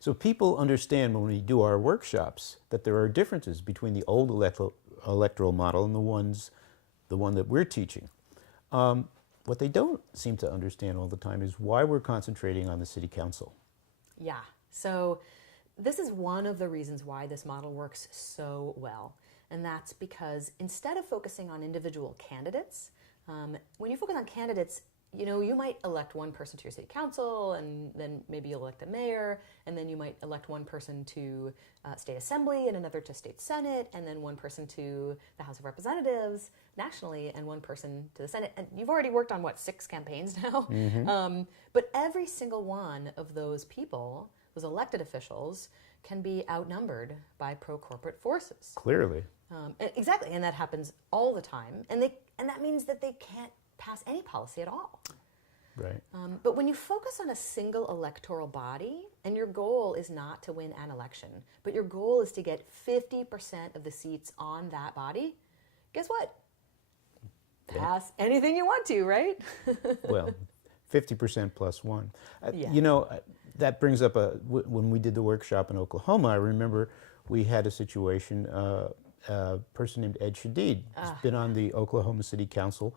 So people understand when we do our workshops that there are differences between the old electoral model and the one that we're teaching. What they don't seem to understand all the time is why we're concentrating on the city council. Yeah, so this is one of the reasons why this model works so well. And that's because instead of focusing on individual candidates, when you focus on candidates, you know, you might elect one person to your city council, and then maybe you'll elect a mayor, and then you might elect one person to state assembly, and another to state senate, and then one person to the House of Representatives nationally, and one person to the Senate. And you've already worked on, what, 6 campaigns now? Mm-hmm. But every single one of those people, those elected officials, can be outnumbered by pro-corporate forces. Clearly. Exactly, and that happens all the time. And that means that they can't pass any policy at all. Right. But when you focus on a single electoral body, and your goal is not to win an election, but your goal is to get 50% of the seats on that body, guess what? Pass anything you want to, right? Well, 50% plus 1. Yeah. You know, that brings up when we did the workshop in Oklahoma, I remember we had a situation, a person named Ed Shadid has been on the Oklahoma City Council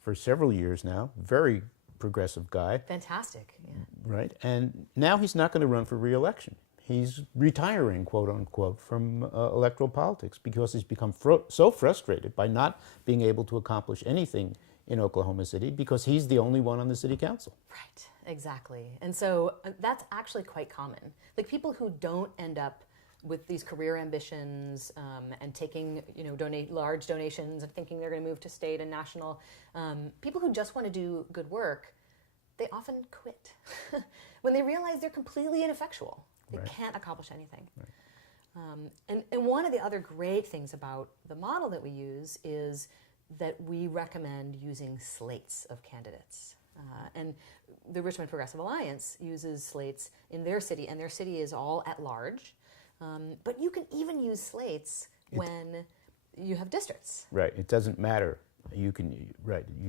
for several years now, very progressive guy. Fantastic. Yeah. Right, and now he's not going to run for re-election. He's retiring, quote unquote, from electoral politics because he's become so frustrated by not being able to accomplish anything in Oklahoma City because he's the only one on the city council. Right, exactly. And so that's actually quite common. Like people who don't end up with these career ambitions and taking, you know, large donations and thinking they're going to move to state and national, people who just want to do good work, they often quit when they realize they're completely ineffectual. They can't accomplish anything. Right. And one of the other great things about the model that we use is that we recommend using slates of candidates. And the Richmond Progressive Alliance uses slates in their city, and their city is all at large. But you can even use slates when you have districts. Right. It doesn't matter. You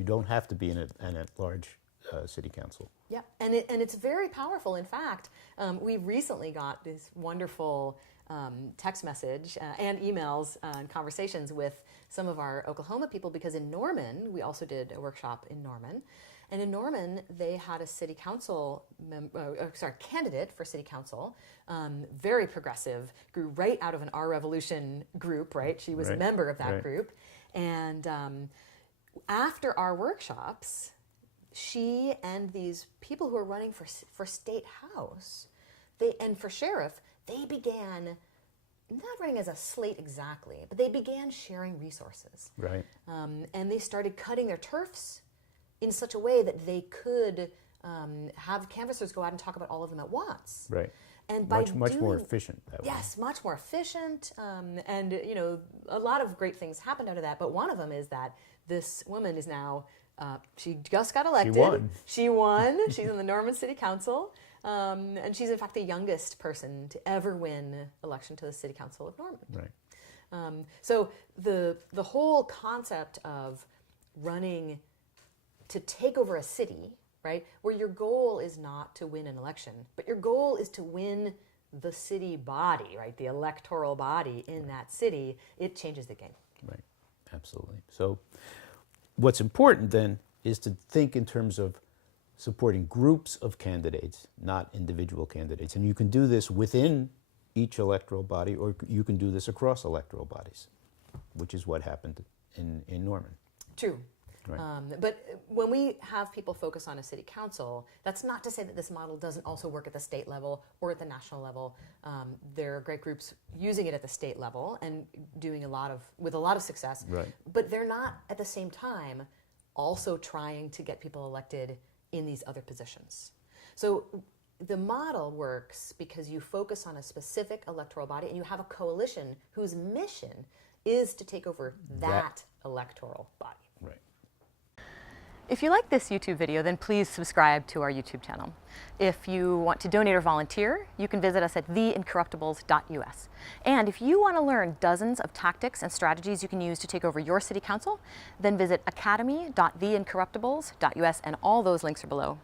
don't have to be in an at-large city council. Yeah, and it's very powerful. In fact, we recently got this wonderful text message and emails and conversations with some of our Oklahoma people, because in Norman, we also did a workshop in Norman. And in Norman, they had a city council, candidate for city council, very progressive, grew right out of an Our Revolution group, right? She was a member of that group. And after our workshops, she and these people who are running for state house, and for sheriff, they began, not running as a slate exactly, but they began sharing resources. Right. And they started cutting their turfs in such a way that they could have canvassers go out and talk about all of them at once. Right. And by much more efficient that way. Yes, much more efficient. And you know, a lot of great things happened out of that. But one of them is that this woman is now, she just got elected. She won. She's in the Norman City Council. And she's in fact the youngest person to ever win election to the City Council of Norman. Right. So the whole concept of running to take over a city, right, where your goal is not to win an election, but your goal is to win the city body, right, the electoral body in that city, it changes the game. Right, absolutely. So what's important then is to think in terms of supporting groups of candidates, not individual candidates. And you can do this within each electoral body, or you can do this across electoral bodies, which is what happened in Norman. True. Right. But when we have people focus on a city council, that's not to say that this model doesn't also work at the state level or at the national level. There are great groups using it at the state level and doing with a lot of success. Right. But they're not at the same time also trying to get people elected in these other positions. So the model works because you focus on a specific electoral body and you have a coalition whose mission is to take over that electoral body. Right. If you like this YouTube video, then please subscribe to our YouTube channel. If you want to donate or volunteer, you can visit us at theincorruptibles.us. And if you want to learn dozens of tactics and strategies you can use to take over your city council, then visit academy.theincorruptibles.us, and all those links are below.